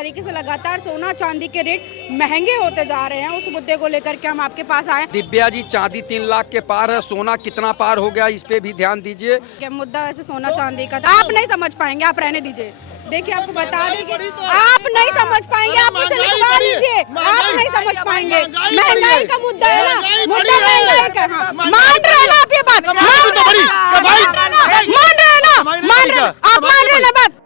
तरीके से लगातार सोना चांदी के रेट महंगे होते जा रहे हैं, उस मुद्दे को लेकर के हम आपके पास आए। दिव्या जी, चांदी 3 लाख के पार है, सोना कितना पार हो गया, इस पे भी ध्यान दीजिए। क्या मुद्दा वैसे सोना चांदी का था, आप नहीं समझ पाएंगे, आप रहने दीजिए। देखिए आपको बता दें कि आप नहीं समझ पाएंगे, आप मुझे लिखवा लीजिए, आप नहीं समझ पाएंगे। महंगाई का मुद्दा है ना, मुद्दा महंगाई का। मान रहे ना आप ये बात, मान रहे ना, आप मान रहे ना बात।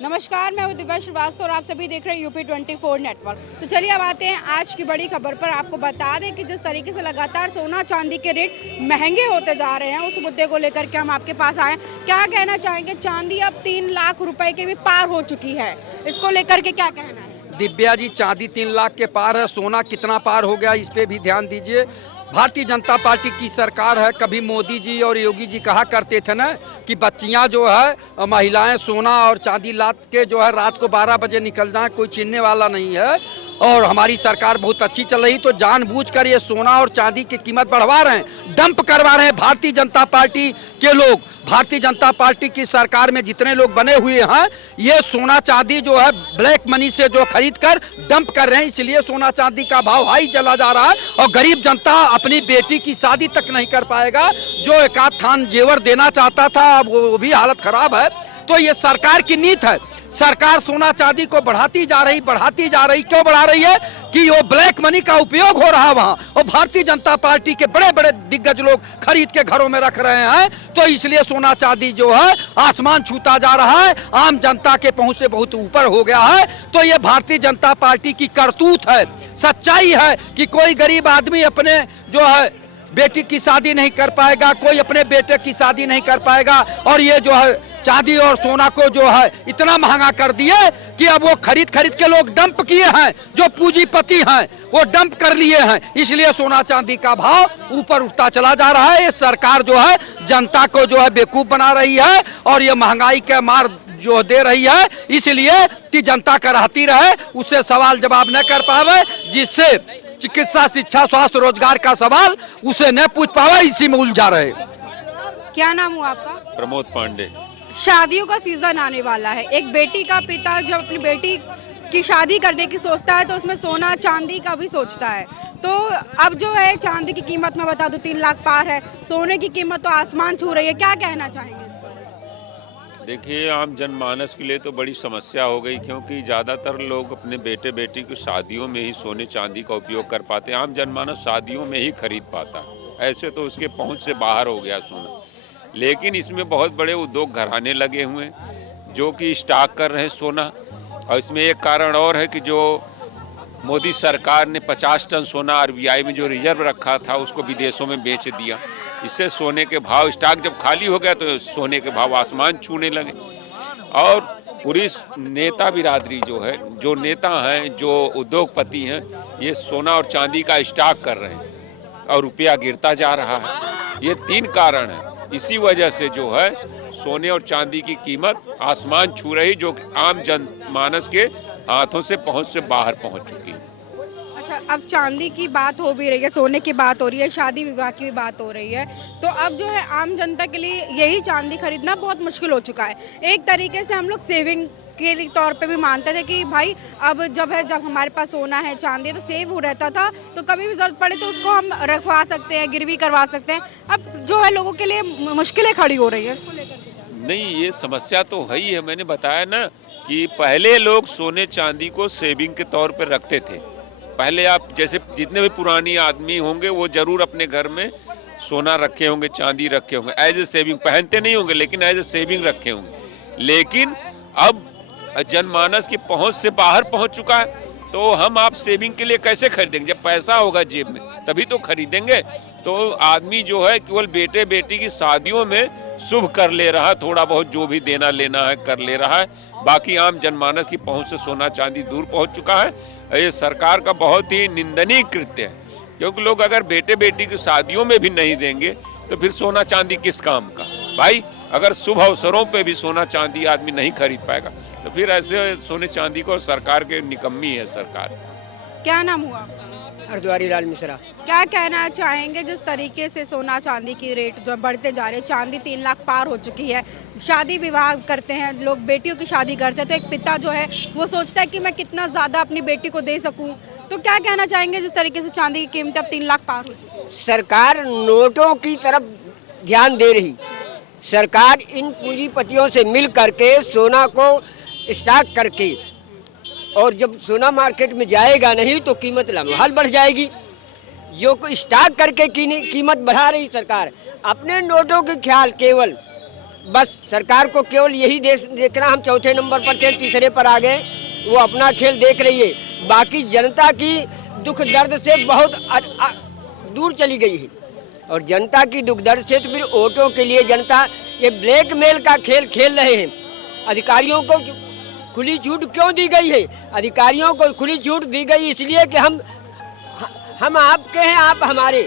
नमस्कार, मैं हूं दिव्या श्रीवास्तव और आप सभी देख रहे हैं यूपी 24 नेटवर्क। तो चलिए अब आते हैं आज की बड़ी खबर पर। आपको बता दें कि जिस तरीके से लगातार सोना चांदी के रेट महंगे होते जा रहे हैं, उस मुद्दे को लेकर के हम आपके पास आए। क्या कहना चाहेंगे, चांदी अब 3 लाख रुपए के भी पार हो चुकी है, इसको लेकर के क्या कहना है? दिव्या जी, चांदी 3 लाख के पार है, सोना कितना पार हो गया, इस पे भी ध्यान दीजिए। भारतीय जनता पार्टी की सरकार है। कभी मोदी जी और योगी जी कहा करते थे ना कि बच्चियां जो है, महिलाएं सोना और चांदी लाद के जो है रात को 12 बजे निकल जाए, कोई छीनने वाला नहीं है। और हमारी सरकार बहुत अच्छी चल रही, तो जानबूझकर ये सोना और चांदी की कीमत बढ़वा रहे हैं, डंप करवा रहे हैं भारतीय जनता पार्टी के लोग। भारतीय जनता पार्टी की सरकार में जितने लोग बने हुए हैं, ये सोना चांदी जो है ब्लैक मनी से जो खरीद कर डंप कर रहे हैं, इसलिए सोना चांदी का भाव हाई चला जा रहा है। और गरीब जनता अपनी बेटी की शादी तक नहीं कर पाएगा। जो एक आध खान जेवर देना चाहता था, अब वो भी हालत खराब है। तो ये सरकार की नीति है। सरकार सोना चांदी को बढ़ाती जा रही। क्यों बढ़ा रही है? कि वो ब्लैक मनी का उपयोग हो रहा है वहाँ, और भारतीय जनता पार्टी के बड़े बड़े दिग्गज लोग खरीद के घरों में रख रहे हैं। तो इसलिए सोना चांदी जो है आसमान छूता जा रहा है, आम जनता के पहुंच से बहुत ऊपर हो गया है। तो ये भारतीय जनता पार्टी की करतूत है। सच्चाई है कि कोई गरीब आदमी अपने जो है बेटी की शादी नहीं कर पाएगा, कोई अपने बेटे की शादी नहीं कर पाएगा। और ये जो है चांदी और सोना को जो है इतना महंगा कर दिए कि अब वो खरीद के लोग डंप किए हैं। जो पूंजीपति हैं वो डंप कर लिए हैं, इसलिए सोना चांदी का भाव ऊपर उठता चला जा रहा है। ये सरकार जो है जनता को जो है बेवकूफ बना रही है, और ये महंगाई के मार जो दे रही है, इसलिए कि जनता कराहती रहे, उससे सवाल जवाब न कर पावे, जिससे चिकित्सा, शिक्षा, स्वास्थ्य, रोजगार का सवाल उसे न पूछ पावे, इसी में उलझा रहे। क्या नाम हुआ आपका? प्रमोद पांडे। शादियों का सीजन आने वाला है। एक बेटी का पिता जब अपनी बेटी की शादी करने की सोचता है, तो उसमें सोना चांदी का भी सोचता है। तो अब जो है चांदी की कीमत मैं बता दूं 3 लाख पार है, सोने की कीमत तो आसमान छू रही है। क्या कहना चाहेंगे इस पर? देखिए, आम जनमानस के लिए तो बड़ी समस्या हो गई, क्योंकि ज़्यादातर लोग अपने बेटे बेटी की शादियों में ही सोने चांदी का उपयोग कर पाते हैं। आम जनमानस शादियों में ही खरीद पाता है, ऐसे तो उसके पहुंच से बाहर हो गया सोना। लेकिन इसमें बहुत बड़े उद्योग घराने लगे हुए हैं जो कि स्टॉक कर रहे हैं सोना। और इसमें एक कारण और है कि जो मोदी सरकार ने 50 टन सोना आरबीआई में जो रिजर्व रखा था, उसको विदेशों में बेच दिया। इससे सोने के भाव, स्टॉक जब खाली हो गया तो सोने के भाव आसमान छूने लगे। और पूरी नेता बिरादरी जो है, जो नेता हैं, जो उद्योगपति हैं, ये सोना और चांदी का स्टॉक कर रहे हैं और रुपया गिरता जा रहा है। ये 3 कारण हैं। इसी वजह से जो है सोने और चांदी की कीमत आसमान छू रही, जो आम जनमानस के हाथों से पहुंच से बाहर पहुंच चुकी है। अच्छा, अब चांदी की बात हो भी रही है, सोने की बात हो रही है, शादी विवाह की भी बात हो रही है, तो अब जो है आम जनता के लिए यही चांदी खरीदना बहुत मुश्किल हो चुका है। एक तरीके से हम लोग सेविंग के तौर पे भी मानते थे कि भाई अब जब हमारे पास सोना है, चांदी है, तो सेव हो रहता था, तो कभी भी जरूरत पड़े तो उसको हम रखवा सकते हैं, गिरवी करवा सकते हैं। अब जो है लोगों के लिए मुश्किलें खड़ी हो रही है, इसको लेकर नहीं, ये समस्या तो है ही है। मैंने बताया ना कि पहले लोग सोने चांदी को सेविंग के तौर पर रखते थे। पहले आप जैसे जितने भी पुरानी आदमी होंगे, वो जरूर अपने घर में सोना रखे होंगे, चांदी रखे होंगे, एज ए सेविंग। पहनते नहीं होंगे, लेकिन एज ए सेविंग रखे होंगे। लेकिन अब जनमानस की पहुंच से बाहर पहुंच चुका है, तो हम आप सेविंग के लिए कैसे खरीदेंगे? जब पैसा होगा जेब में तभी तो खरीदेंगे। तो आदमी जो है केवल बेटे बेटी की शादियों में शुभ कर ले रहा है, थोड़ा बहुत जो भी देना लेना है कर ले रहा है। बाकी आम जनमानस की पहुंच से सोना चांदी दूर पहुंच चुका है। ये सरकार का बहुत ही निंदनीय कृत्य है, क्योंकि लोग अगर बेटे बेटी की शादियों में भी नहीं देंगे तो फिर सोना चांदी किस काम का? भाई, अगर शुभ अवसरों पे भी सोना चांदी आदमी नहीं खरीद पाएगा, तो फिर ऐसे सोने चांदी को सरकार के निकम्मी है सरकार। क्या नाम हुआ आपका? हरद्वारी लाल मिश्रा। क्या कहना चाहेंगे जिस तरीके से सोना चांदी की रेट जो बढ़ते जा रहे हैं, चांदी 3 लाख पार हो चुकी है, शादी विवाह करते हैं लोग, बेटियों की शादी करते हैं, तो एक पिता जो है वो सोचता है कि मैं कितना ज़्यादा अपनी बेटी को दे सकूं, तो क्या कहना चाहेंगे जिस तरीके से चांदी की कीमत अब 3 लाख पार हो चुकी है? सरकार नोटों की तरफ ध्यान दे रही। सरकार इन पूंजीपतियों से मिल करके सोना को स्टॉक करके, और जब सोना मार्केट में जाएगा नहीं तो कीमत लम्हाल बढ़ जाएगी। जो को स्टॉक करके कीमत बढ़ा रही सरकार, अपने नोटों के ख्याल केवल बस सरकार को केवल यही देखना हम चौथे नंबर पर थे, तीसरे पर आ गए, वो अपना खेल देख रही है। बाकी जनता की दुख दर्द से बहुत दूर चली गई है, और जनता की दुख दर्द से तो फिर वोटों के लिए जनता ये ब्लैकमेल का खेल खेल रहे हैं। अधिकारियों को खुली छूट क्यों दी गई है? अधिकारियों को खुली छूट दी गई इसलिए कि हम आपके हैं, आप हमारे।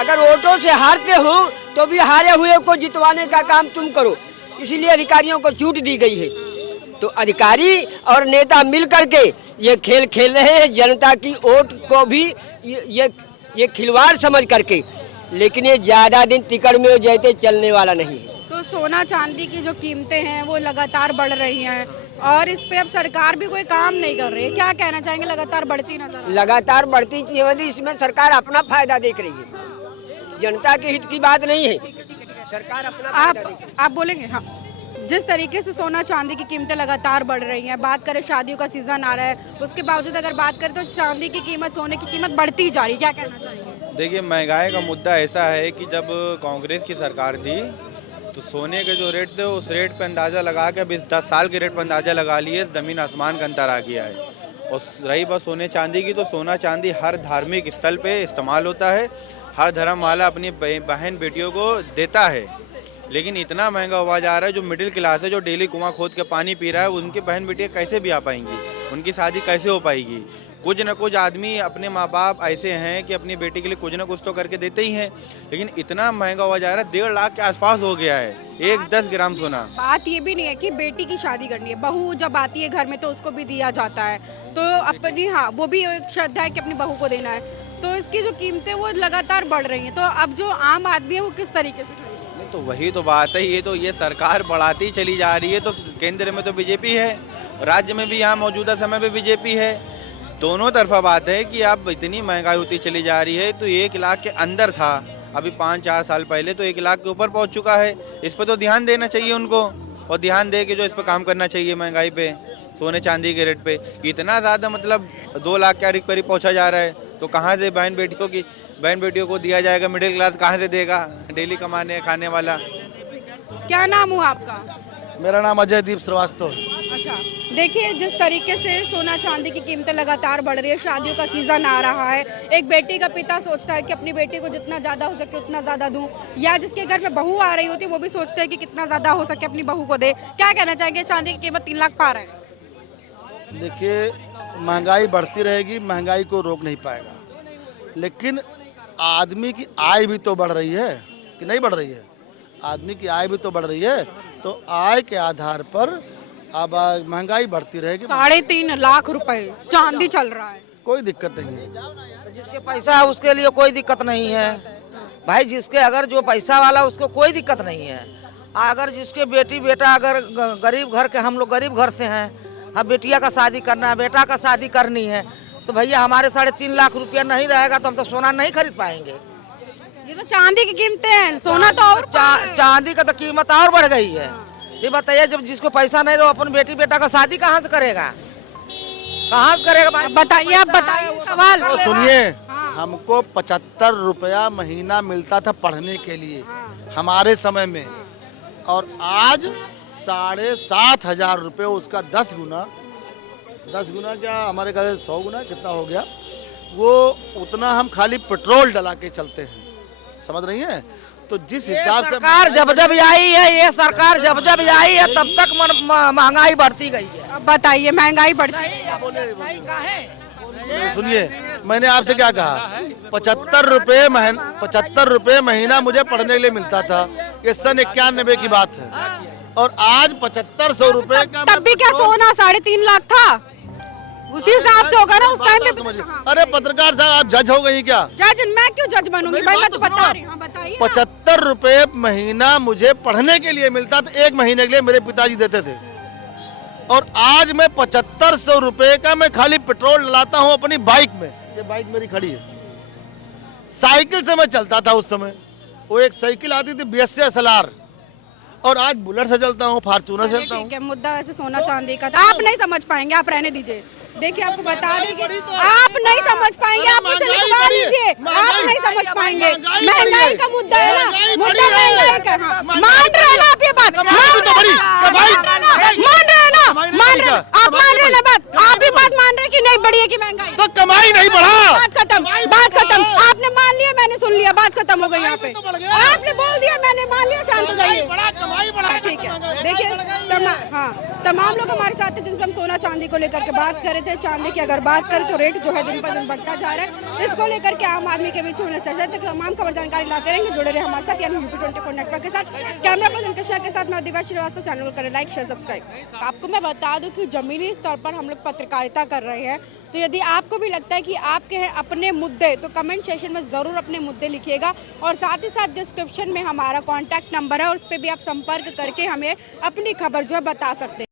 अगर वोटों से हारते हो तो भी हारे हुए को जितवाने का काम तुम करो, इसलिए अधिकारियों को छूट दी गई है। तो अधिकारी और नेता मिल करके ये खेल खेल रहे हैं, जनता की वोट को भी ये खिलवाड़ समझ करके, लेकिन ये ज़्यादा दिन तिकड़ में जैसे चलने वाला नहीं है। तो सोना चांदी की जो कीमतें हैं वो लगातार बढ़ रही हैं, और इस पे अब सरकार भी कोई काम नहीं कर रही है, क्या कहना चाहेंगे? लगातार बढ़ती नजर आ रही है। लगातार बढ़ती चीज़ें, इसमें सरकार अपना फायदा देख रही है, जनता के हित की बात नहीं है। सरकार अपना फायदा देख रही है। आप बोलेंगे? हाँ, जिस तरीके से सोना चांदी की कीमतें लगातार बढ़ रही हैं, बात करें शादियों का सीजन आ रहा है, उसके बावजूद अगर बात करें तो चांदी की कीमत, सोने की कीमत बढ़ती जा रही है, क्या कहना चाहेंगे? देखिए, महंगाई का मुद्दा ऐसा है कि जब कांग्रेस की सरकार थी तो सोने के जो रेट थे उस रेट पे अंदाज़ा लगा के, अभी 10 साल के रेट पे अंदाज़ा लगा लिए, ज़मीन आसमान का अंतर आ गया है। और रही बात सोने चांदी की, तो सोना चांदी हर धार्मिक स्थल पे इस्तेमाल होता है, हर धर्म वाला अपनी बहन बेटियों को देता है। लेकिन इतना महंगा हुआ जा रहा है, जो मिडिल क्लास है, जो डेली कुआं खोद के पानी पी रहा है, उनकी बहन बेटियाँ कैसे भी आ पाएंगी, उनकी शादी कैसे हो पाएगी? कुछ न कुछ आदमी, अपने माँ बाप ऐसे हैं कि अपनी बेटी के लिए कुछ न कुछ तो करके देते ही हैं, लेकिन इतना महंगा हुआ जा रहा है, 1.5 लाख के आसपास हो गया है एक 10 ग्राम सोना। बात ये भी नहीं है कि बेटी की शादी करनी है, बहू जब आती है घर में तो उसको भी दिया जाता है, तो अपनी, हाँ, वो भी एक श्रद्धा है कि अपनी बहू को देना है, तो इसकी जो कीमतें वो लगातार बढ़ रही हैं, तो अब जो आम आदमी है वो किस तरीके से खरीदेगा? तो वही तो बात है, ये सरकार बढ़ाती चली जा रही है। तो केंद्र में तो बीजेपी है, राज्य में भी यहाँ मौजूदा समय पे बीजेपी है, दोनों तरफा बात है कि अब इतनी महंगाई होती चली जा रही है। तो 1 लाख के अंदर था, अभी 5-4 साल पहले तो 1 लाख के ऊपर पहुंच चुका है। इस पर तो ध्यान देना चाहिए उनको, और ध्यान दे के जो इस पर काम करना चाहिए, महंगाई पे, सोने चांदी के रेट पे। इतना ज़्यादा मतलब 2 लाख के करीब पहुँचा जा रहा है, तो कहाँ से बहन बेटियों को दिया जाएगा? मिडिल क्लास कहाँ से देगा, डेली कमाने खाने वाला? क्या नाम हुआ आपका? मेरा नाम अजयदीप श्रीवास्तव। अच्छा, देखिए जिस तरीके से सोना चांदी की कीमतें लगातार बढ़ रही है, शादियों का सीजन आ रहा है, एक बेटी का पिता सोचता है कि अपनी बेटी को जितना ज़्यादा हो सके उतना ज़्यादा दूं, या जिसके घर में बहू आ रही होती है वो भी सोचते हैं कि कितना ज़्यादा हो सके अपनी बहू को दे। क्या कहना चाहेंगे? चांदी की कीमत 3 लाख पार है। देखिए, महंगाई बढ़ती रहेगी, महंगाई को रोक नहीं पाएगा, लेकिन आदमी की आय भी तो बढ़ रही है कि नहीं बढ़ रही है? आदमी की आय भी तो बढ़ रही है, तो आय के आधार पर अब महंगाई बढ़ती रहेगी। 3.5 लाख रुपए चांदी चल रहा है, कोई दिक्कत नहीं है। जिसके पैसा है उसके लिए कोई दिक्कत नहीं है भाई, जिसके अगर जो पैसा वाला उसको कोई दिक्कत नहीं है। अगर जिसके बेटी बेटा अगर गरीब घर के, हम लोग गरीब घर से हैं, हम बेटिया का शादी करना है, बेटा का शादी करनी है, तो भैया हमारे 3.5 लाख रुपया नहीं रहेगा तो हम तो सोना नहीं खरीद पाएंगे। ये तो चांदी की कीमतें हैं, सोना तो और चांदी का तो कीमत और बढ़ गई है। ये बताइए, जब जिसको पैसा नहीं रहो अपन बेटी बेटा का शादी कहाँ से करेगा, कहाँ से करेगा भाई? बताइए, आप बताइए सवाल। तो सुनिए, हमको 75 रुपया महीना मिलता था पढ़ने के लिए हमारे समय में, और आज 7,500 रुपये, उसका 10 गुना क्या, हमारे घर 100 गुना कितना हो गया, वो उतना हम खाली पेट्रोल डला के चलते हैं, समझ रही हैं? तो जिस हिसाब से सरकार जब आई है, ये सरकार जब आई है तब तक महंगाई बढ़ती गई है। अब बताइए, महंगाई बढ़ती है। सुनिए, मैंने आपसे क्या कहा, 75 रुपये महीना मुझे पढ़ने के लिए मिलता था, ये सन 91 की बात है, और आज 7500 रुपये का। तब भी क्या सोना 3.5 लाख था? उसी हिसाब से होगा ना उस टाइम पे। समझिए। हाँ, अरे पत्रकार साहब, आप जज हो गई क्या? जज मैं क्यों जज बनूंगी मेरी भाई, बात मैं तो तो सुनो बता आप। रही हूँ। हाँ, बताइए ना। 75 रुपए महीना मुझे पढ़ने के लिए मिलता था, 1 महीने के लिए मेरे पिताजी देते थे। और आज मैं 7500 रुपए का मैं खाली पेट्रोल डलाता हूँ अपनी बाइक में। ये बाइक मेरी खड़ी है। साइकिल से मैं चलता था उस समय, वो एक साइकिल आती थी BSC SLR, और आज बुलेट से चलता हूँ, फॉर्च्यूनर से चलता हूँ। ठीक है, मुद्दा वैसे सोना चांदी का था, आप नहीं समझ पाएंगे, आप रहने दीजिए। देखिए आपको बता दें कि आप नहीं समझ पाएंगे, आप मुझे लिखवा लीजिए, आप नहीं समझ पाएंगे। महंगाई का मुद्दा है ना, मुद्दा महंगाई का। हाँ, मान रहे हैं ना आप ये बात, मान रहे हैं ना, आप मान रहे हैं ना बात, आप ही बात मान रहे हैं कि नहीं बढ़ी है कि महंगाई? तो कमाई नहीं बढ़ा। बात खत्म, बात खत्म। आपने मान लिया, मैंने सुन लिया, बात खत्म हो गई यहाँ पे। आपने बोल दिया, मैंने मान लिया, शांत हो जाइए। ठीक है, देखिए तमाम लोग हमारे साथ थे जिनसे हम सोना चांदी को लेकर के बात कर रहे थे। चांदी की अगर बात करें तो रेट जो है दिन पर दिन बढ़ता जा रहा है, इसको लेकर के आम आदमी के बीच में चर्चा तक तमाम खबर जानकारी लाते रहेंगे। जुड़े रहे हमारे साथ, यानी UP24 नेटवर्क के साथ। कैमरा पर्सन कृष्णा के साथ मैं दिव्या श्रीवास्तव। चैनल को करें लाइक, शेयर, सब्सक्राइब। आपको मैं बता दूं कि जमीनी स्तर पर हम लोग पत्रकारिता कर रहे हैं, तो यदि आपको भी लगता है कि आपके हैं अपने मुद्दे, तो कमेंट सेक्शन में ज़रूर अपने मुद्दे लिखिएगा। और साथ ही साथ डिस्क्रिप्शन में हमारा कॉन्टैक्ट नंबर है, और उस पर भी आप संपर्क करके हमें अपनी खबर जो है बता सकते हैं।